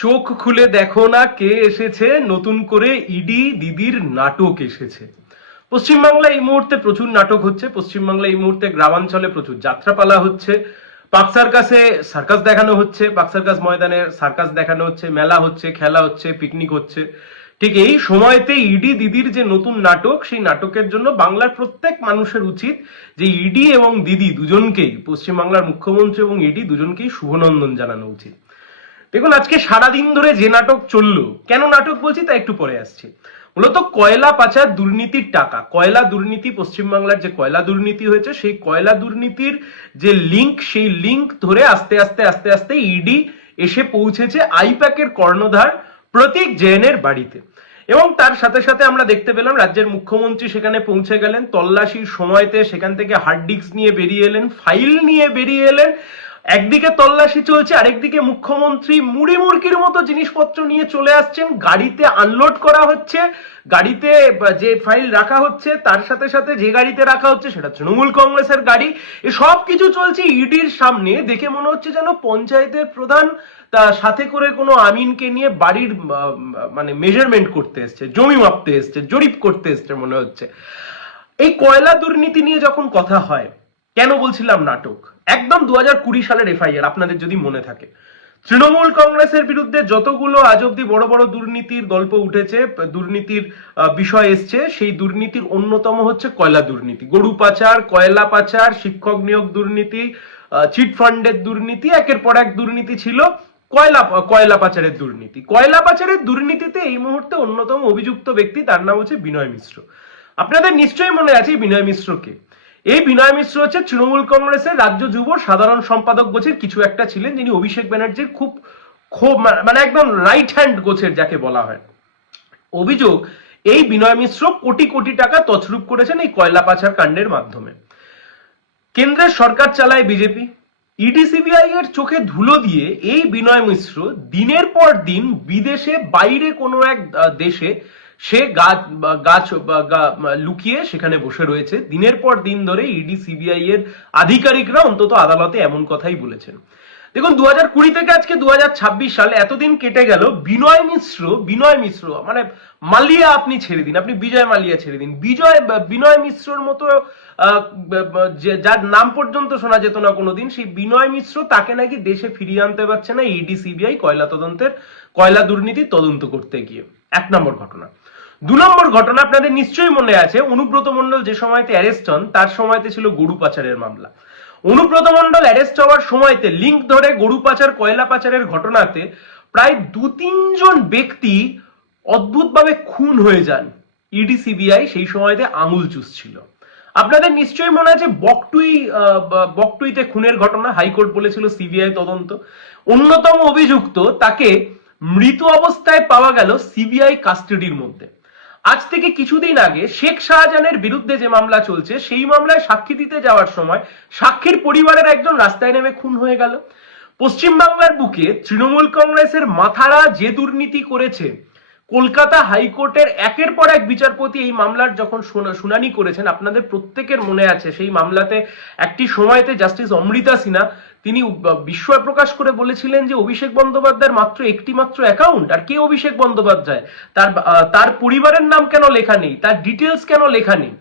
চোখ খুলে দেখো না কে এসেছে, নতুন করে ইডি দিদির নাটক এসেছে। পশ্চিমবাংলায় এই মুহূর্তে প্রচুর নাটক হচ্ছে। পশ্চিমবাংলায় এই মুহূর্তে গ্রামাঞ্চলে প্রচুর যাত্রাপালা হচ্ছে, পাক সার্কাসে সার্কাস দেখানো হচ্ছে, পাক সার্কাস ময়দানে সার্কাস দেখানো হচ্ছে, মেলা হচ্ছে, খেলা হচ্ছে, পিকনিক হচ্ছে। ঠিক এই সময়তে ইডি দিদির যে নতুন নাটক, সেই নাটকের জন্য বাংলার প্রত্যেক মানুষের উচিত যে ইডি এবং দিদি দুজনকেই, পশ্চিমবাংলার মুখ্যমন্ত্রী এবং ইডি দুজনকেই শুভনন্দন জানানো উচিত। দেখুন, আজকে সারাদিন ধরে যে নাটক চললো, কেন নাটক বলছি তা একটু পরে আসছে। মূলত কয়লা পাচার দুর্নীতির টাকা, কয়লা দুর্নীতি, পশ্চিমবাংলার যে কয়লা দুর্নীতি হয়েছে সেই কয়লা দুর্নীতির যে লিঙ্ক, সেই লিঙ্ক ধরে আস্তে আস্তে আস্তে আস্তে ইডি এসে পৌঁছেছে আইপ্যাকের কর্ণধার প্রতীক জৈনের বাড়িতে। এবং তার সাথে সাথে আমরা দেখতে পেলাম রাজ্যের মুখ্যমন্ত্রী সেখানে পৌঁছে গেলেন। তল্লাশির সময়তে সেখান থেকে হার্ড ডিস্ক নিয়ে বেরিয়ে এলেন, ফাইল নিয়ে বেরিয়ে এলেন। একদিকে তল্লাশি চলছে, আরেকদিকে মুখ্যমন্ত্রী মুড়ি মুড়কির মতো জিনিসপত্র নিয়ে চলে আসছেন, গাড়িতে আনলোড করা হচ্ছে। গাড়িতে যে ফাইল রাখা হচ্ছে তার সাথে সাথে যে গাড়িতে রাখা হচ্ছে সেটা তৃণমূল কংগ্রেসের গাড়ি। এ সব কিছু চলছে ইডির সামনে। দেখে মনে হচ্ছে যেন পঞ্চায়েতের প্রধান তার সাথে করে কোনো আমিনকে নিয়ে বাড়ির মানে মেজারমেন্ট করতে এসছে, জমি মাপতে এসছে, জরিপ করতে এসছে মনে হচ্ছে। এই কয়লা দুর্নীতি নিয়ে যখন কথা হয়, কেন বলছিলাম নাটক, একদম 2020 সালের এফআইআর আপনাদের যদি মনে থাকে। তৃণমূল কংগ্রেসের বিরুদ্ধে যতগুলো আজ অব্দি বড় বড় দুর্নীতির গল্প উঠেছে, দুর্নীতির বিষয় এসছে, সেই দুর্নীতির অন্যতম হচ্ছে কয়লা দুর্নীতি। গরু পাচার, কয়লা পাচার, শিক্ষক নিয়োগ দুর্নীতি, চিট ফান্ডের দুর্নীতি, একের পর এক দুর্নীতি ছিল। কয়লা পাচারের দুর্নীতি, কয়লা পাচারের দুর্নীতিতে এই মুহূর্তে অন্যতম অভিযুক্ত ব্যক্তি, তার নাম হচ্ছে বিনয় মিশ্র। আপনাদের নিশ্চয়ই মনে আছে বিনয় মিশ্রকে। এই বিনয় মিশ্র হচ্ছে তৃণমূল কংগ্রেসের রাজ্য যুব সাধারণ সম্পাদক গোছের কিছু একটা ছিলেন, যিনি অভিষেক ব্যানার্জির খুব খুব মানে একদম রাইট হ্যান্ড গোছের যাকে বলা হয়। অভিযোগ, এই বিনয় মিশ্র কোটি কোটি টাকা তছরূপ করেছেন এই কয়লা পাচার কাণ্ডের মাধ্যমে। কেন্দ্রের সরকার চালায় বিজেপি। ইডি সিবিআই এর চোখে ধুলো দিয়ে এই বিনয় মিশ্র দিনের পর দিন বিদেশে, বাইরে কোনো এক দেশে সে গাছ লুকিয়ে সেখানে বসে রয়েছে। দিনের পর দিন ধরে ইডি সিবিআই এর আধিকারিকরা অন্তত আদালতে এমন কথাই বলেছেন। দেখুন, 2020 থেকে আজকে 2026 সাল, এতদিন কেটে গেল। বিনয় মিশ্র মানে মালিয়া আপনি ছেড়ে দিন, আপনি বিজয় মালিয়া ছেড়ে দিন, বিনয় মিশ্রর মতো যার নাম পর্যন্ত শোনা যেত না কোনোদিন, সেই বিনয় মিশ্র, তাকে নাকি দেশে ফিরিয়ে আনতে পারছে না ইডি সিবিআই কয়লা দুর্নীতির তদন্ত করতে গিয়ে। 1 নম্বর ঘটনা। 2 নম্বর ঘটনা, আপনাদের নিশ্চয়ই মনে আছে অনুব্রত মণ্ডল যে সময়তে অ্যারেস্ট হন, তার সময়তে ছিল গরু পাচারের মামলা। অনুব্রত মণ্ডল অ্যারেস্ট হওয়ার সময়তে লিঙ্ক ধরে গরু পাচার, কয়লা পাচারের ঘটনাতে প্রায় 2-3 জন ব্যক্তি অদ্ভুতভাবে খুন হয়ে যান। ইডি সিবিআই সেই সময়তে আঙুল চুষছিল। আপনাদের নিশ্চয়ই মনে আছে বকটুইতে খুনের ঘটনা, হাইকোর্ট বলেছিল সিবিআই তদন্ত। অন্যতম অভিযুক্ত, তাকে মৃত অবস্থায় পাওয়া গেল সিবিআই কাস্টাডির মধ্যে। আজ থেকে কিছুদিন আগে শেখ শাহজাহানের বিরুদ্ধে যে মামলা চলছে, সেই মামলায় সাক্ষী দিতে যাওয়ার সময় সাক্ষীর পরিবারের একজন রাস্তায় নেমে খুন হয়ে গেল। পশ্চিমবাংলার বুকে তৃণমূল কংগ্রেসের মাথারা যে দুর্নীতি করেছে, কলকাতা হাইকোর্টের একের পর এক বিচারপতি এই মামলার যখন শুনানি করেছেন, আপনাদের প্রত্যেকের মনে আছে সেই মামলাতে একটি সময়তে জাস্টিস অমৃতা সিনহা তিনি বিস্ময় প্রকাশ করে বলেছিলেন যে অভিষেক বন্দ্যোপাধ্যায়ের মাত্র একটি অ্যাকাউন্ট, আর কে অভিষেক বন্দ্যোপাধ্যায়, তার পরিবারের নাম কেন লেখা নেই, তার ডিটেলস কেন লেখা নেই।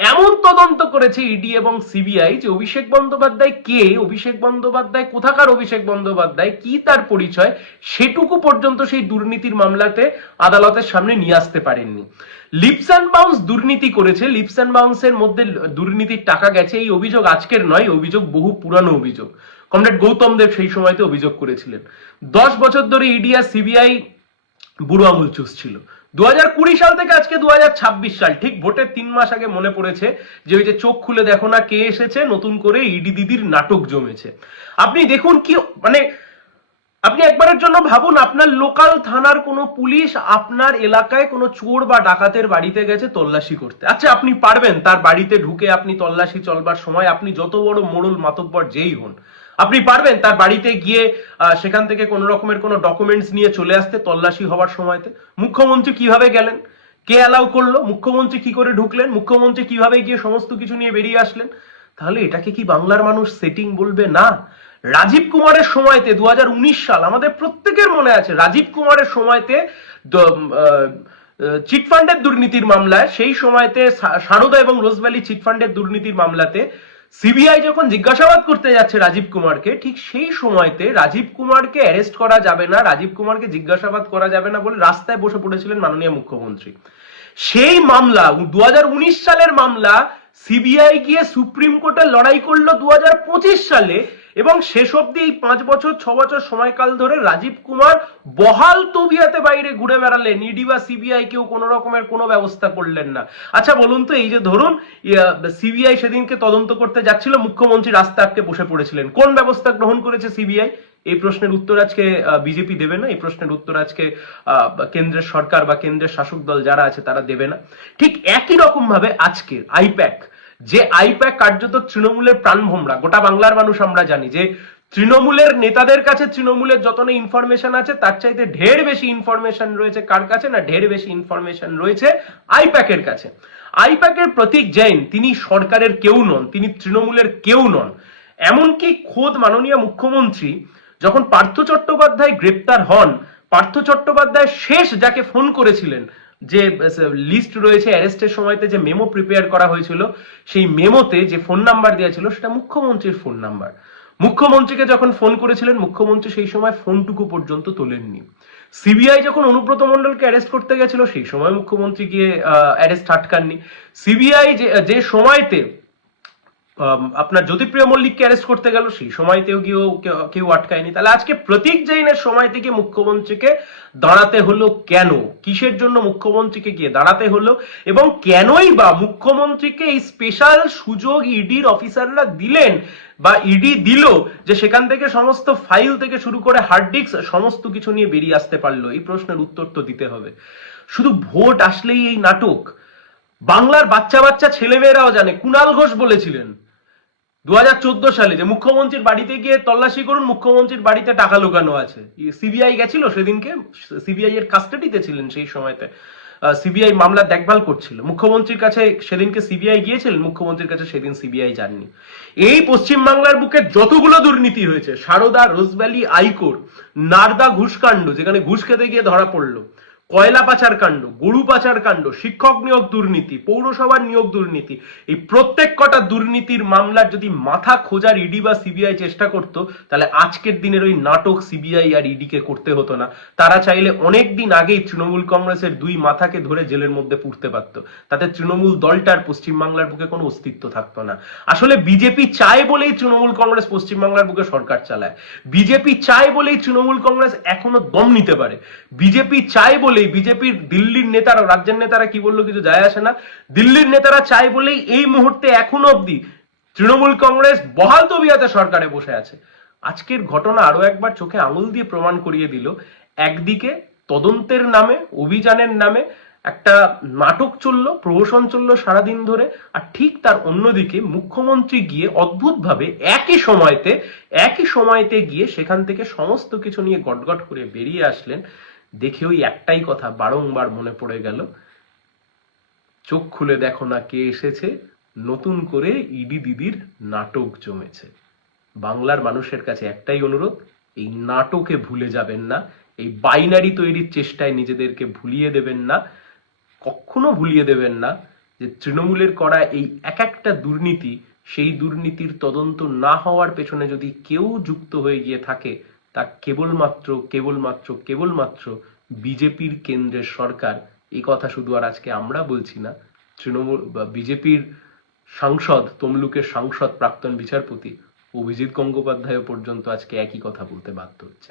এমন তদন্ত করেছে ইডি এবং সিবিআই যে অভিষেক বন্দ্যোপাধ্যায় কে, অভিষেক বন্দ্যোপাধ্যায় কোথাকার অভিষেক বন্দ্যোপাধ্যায়, কি তার পরিচয়, সেটুকু পর্যন্ত সেই দুর্নীতির মামলাতে আদালতের সামনে নিয়ে আসতে পারেননি। লিপস অ্যান্ড বাউন্স দুর্নীতি করেছে, লিপস অ্যান্ড বাউন্সের মধ্যে দুর্নীতির টাকা গেছে, এই অভিযোগ আজকের নয়, অভিযোগ বহু পুরানো অভিযোগ। কমরেড গৌতম দেব সেই সময়তে অভিযোগ করেছিলেন। 10 বছর ধরে ইডি আর সিবিআই বুড়ো আঙুল চুষছিল। 2020 সাল থেকে আজকে 2026 সাল, ঠিক ভোটের 3 মাস আগে মনে পড়েছে যে ওই যে চোখ খুলে দেখো না কে এসেছে, নতুন করে ইডি দিদির নাটক জমেছে। আপনি দেখুন কি মানে, আপনি একবারের জন্য ভাবুন, আপনার লোকাল থানার কোনো পুলিশ আপনার এলাকায় কোনো চোর বা ডাকাতের বাড়িতে গেছে তল্লাশি করতে। আচ্ছা, আপনি পারবেন তার বাড়িতে ঢুকে আপনি তল্লাশি চলবার সময়, আপনি যত বড় মোড়ল মাতব্বর যেই হন, আপনি পারবেন তার বাড়িতে গিয়ে সেখান থেকে কোনো রকমের কোনো ডকুমেন্টস নিয়ে চলে আসতে তল্লাশি হওয়ার সময়তে? মুখ্যমন্ত্রী কিভাবে গেলেন, কে অ্যালাউ করলো, মুখ্যমন্ত্রী কি করে ঢুকলেন, মুখ্যমন্ত্রী কিভাবে গিয়ে সমস্ত কিছু নিয়ে বেরিয়ে আসলেন? তাহলে এটাকে কি বাংলার মানুষ সেটিং বলবে? না, রাজীব কুমারের সময়তে 2019 সাল আমাদের প্রত্যেকের মনে আছে, রাজীব কুমারের সময়তে চিটফান্ডের দুর্নীতির মামলায়, সেই সময়তে সারদা এবং রোজভ্যালি চিটফান্ডের দুর্নীতির মামলাতে সিবিআই যখন জিজ্ঞাসাবাদ করতে যাচ্ছে রাজীব কুমারকে, ঠিক সেই সময়তে রাজীব কুমারকে অ্যারেস্ট করা যাবে না, রাজীব কুমারকে জিজ্ঞাসাবাদ করা যাবে না বলে রাস্তায় বসে পড়েছিলেন মাননীয় মুখ্যমন্ত্রী। সেই মামলা 2019 সালের মামলা, সিবিআই গিয়ে সুপ্রিম কোর্টে লড়াই করলো 2025 সালে, এবং শেষ অব্দি এই 5 বছর 6 বছর সময়কাল ধরে রাজীব কুমার বহাল তবিয়াতে বাইরে ঘুরে বেড়ালেন, ইডি বা সিবিআই কেউ কোনো রকমের কোনো ব্যবস্থা করলেন না। আচ্ছা বলুন তো, এই যে ধরুন সিবিআই সেদিনকে তদন্ত করতে যাচ্ছিল, মুখ্যমন্ত্রী রাস্তা আটকে বসে পড়েছিলেন, কোন ব্যবস্থা গ্রহণ করেছে সিবিআই? এই প্রশ্নের উত্তর আজকে বিজেপি দেবে না, এই প্রশ্নের উত্তর আজকে কেন্দ্রের সরকার বা কেন্দ্রের শাসক দল যারা আছে তারা দেবে না। ঠিক একই রকম ভাবে আজকে আইপ্যাক, যে আইপ্যাক কার্যত তৃণমূলের প্রাণভোমরা, গোটা বাংলার মানুষ আমরা জানি যে তৃণমূলের নেতাদের কাছে তৃণমূলের যত না ইনফরমেশন আছে তার চাইতে ঢের বেশি ইনফরমেশন রয়েছে কার কাছে? না, ঢের বেশি ইনফরমেশন রয়েছে আইপ্যাকের কাছে। আইপ্যাকের প্রতীক জৈন তিনি সরকারের কেউ নন, তিনি তৃণমূলের কেউ নন। এমনকি খোদ মাননীয় মুখ্যমন্ত্রী যখন পার্থ চট্টোপাধ্যায় গ্রেপ্তার হন, পার্থ চট্টোপাধ্যায় শেষ যাকে ফোন করেছিলেন, যে লিস্ট রয়েছে অ্যারেস্টের সময়তে যে মেমো প্রিপেয়ার করা হয়েছিল, সেই মেমোতে যে ফোন নাম্বার দেওয়া ছিল সেটা মুখ্যমন্ত্রীর ফোন নাম্বার। মুখ্যমন্ত্রীকে যখন ফোন করেছিলেন, মুখ্যমন্ত্রী সেই সময় ফোনটুকু পর্যন্ত তোলেননি। সিবিআই যখন অনুব্রত মণ্ডলকে অ্যারেস্ট করতে গেছিল, সেই সময় মুখ্যমন্ত্রী গিয়ে অ্যারেস্ট আটকাননি। সিবিআই যে সময়তে আপনার জ্যোতিপ্রিয় মল্লিককে অ্যারেস্ট করতে গেল, সেই সময়তেও গিয়েও কেউ আটকায়নি। তাহলে আজকে প্রতীক জৈনের সময় থেকে মুখ্যমন্ত্রীকে দাঁড়াতে হলো কেন? কিসের জন্য মুখ্যমন্ত্রীকে গিয়ে দাঁড়াতে হলো, এবং কেনই বা মুখ্যমন্ত্রীকে এই স্পেশাল সুযোগ ইডির অফিসাররা দিলেন বা ইডি দিল, যে সেখান থেকে সমস্ত ফাইল থেকে শুরু করে হার্ড ডিস্ক সমস্ত কিছু নিয়ে বেরিয়ে আসতে পারলো? এই প্রশ্নের উত্তর তো দিতে হবে। শুধু ভোট আসলেই এই নাটক? বাংলার বাচ্চা বাচ্চা ছেলেমেয়েরাও জানে। কুণাল ঘোষ বলেছিলেন 2014 সালে যে মুখ্যমন্ত্রীর বাড়িতে গিয়ে তল্লাশি করুন, মুখ্যমন্ত্রীর বাড়িতে টাকা লুকানো আছে। সিবিআই গেছিল সেদিনকে, সিবিআই এর কাস্টাডিতে ছিলেন সেই সময়তে, সিবিআই মামলা দেখভাল করছিল। মুখ্যমন্ত্রীর কাছে সেদিনকে সিবিআই গিয়েছিলেন, মুখ্যমন্ত্রীর কাছে সেদিন সিবিআই যাননি। এই পশ্চিমবাংলার বুকে যতগুলো দুর্নীতি হয়েছে, সারদা, রোজভ্যালি, আইকোর, নারদা ঘুষকাণ্ড যেখানে ঘুষ খেতে গিয়ে ধরা পড়লো, কয়লা পাচার কাণ্ড, গরু পাচার কাণ্ড, শিক্ষক নিয়োগ দুর্নীতি, পৌরসভার নিয়োগ দুর্নীতি, এই প্রত্যেক কটা দুর্নীতির মামলার যদি মাথা খোঁজার ইডি বা সিবিআই চেষ্টা করত, তাহলে আজকের দিনের ওই নাটক সিবিআই আর ইডি কে করতে হতো না। তারা চাইলে অনেক দিন আগেই তৃণমূল কংগ্রেসের দুই মাথাকে ধরে জেলের মধ্যে পুরতে পারত, তাতে তৃণমূল দলটার পশ্চিমবাংলার বুকে কোনো অস্তিত্ব থাকতো না। আসলে বিজেপি চায় বলেই তৃণমূল কংগ্রেস পশ্চিমবাংলার বুকে সরকার চালায়, বিজেপি চায় বলেই তৃণমূল কংগ্রেস এখনো দম নিতে পারে, বিজেপি চায় বলে, বিজেপির দিল্লির নেতারা, রাজ্যের নেতারা কি বললো কিছু যায় আসে না, দিল্লির নেতারা চায় বলেই এই মুহূর্তে এখনো অব্দি তৃণমূল কংগ্রেস বহাল তবিয়াতে সরকারে বসে আছে। আজকের ঘটনা আরো একবার চোখে আঙুল দিয়ে প্রমাণ করিয়ে দিল, একদিকে তদন্তের নামে, অভিযানের নামে একটা নাটক চললো, প্রহসন চললো সারাদিন ধরে, আর ঠিক তার অন্যদিকে মুখ্যমন্ত্রী গিয়ে অদ্ভুতভাবে একই সময়তে গিয়ে সেখান থেকে সমস্ত কিছু নিয়ে গটগট করে বেরিয়ে আসলেন। দেখে ওই একটাই কথা বারংবার মনে পড়ে গেল, চোখ খুলে দেখো না কে এসেছে, নতুন করে ইডি দিদির নাটক জমেছে। বাংলার মানুষের কাছে একটাই অনুরোধ, এই নাটকে ভুলে যাবেন না, এই বাইনারি তৈরির চেষ্টায় নিজেদেরকে ভুলিয়ে দেবেন না, কখনো ভুলিয়ে দেবেন না যে তৃণমূলের করা এই এক একটা দুর্নীতি, সেই দুর্নীতির তদন্ত না হওয়ার পেছনে যদি কেউ যুক্ত হয়ে গিয়ে থাকে, তা কেবলমাত্র বিজেপির কেন্দ্রের সরকার। এই কথা শুধু আর আজকে আমরা বলছি না, তৃণমূল বা বিজেপির সাংসদ, তমলুকের সাংসদ প্রাক্তন বিচারপতি অভিজিৎ গঙ্গোপাধ্যায় পর্যন্ত আজকে একই কথা বলতে বাধ্য হচ্ছে।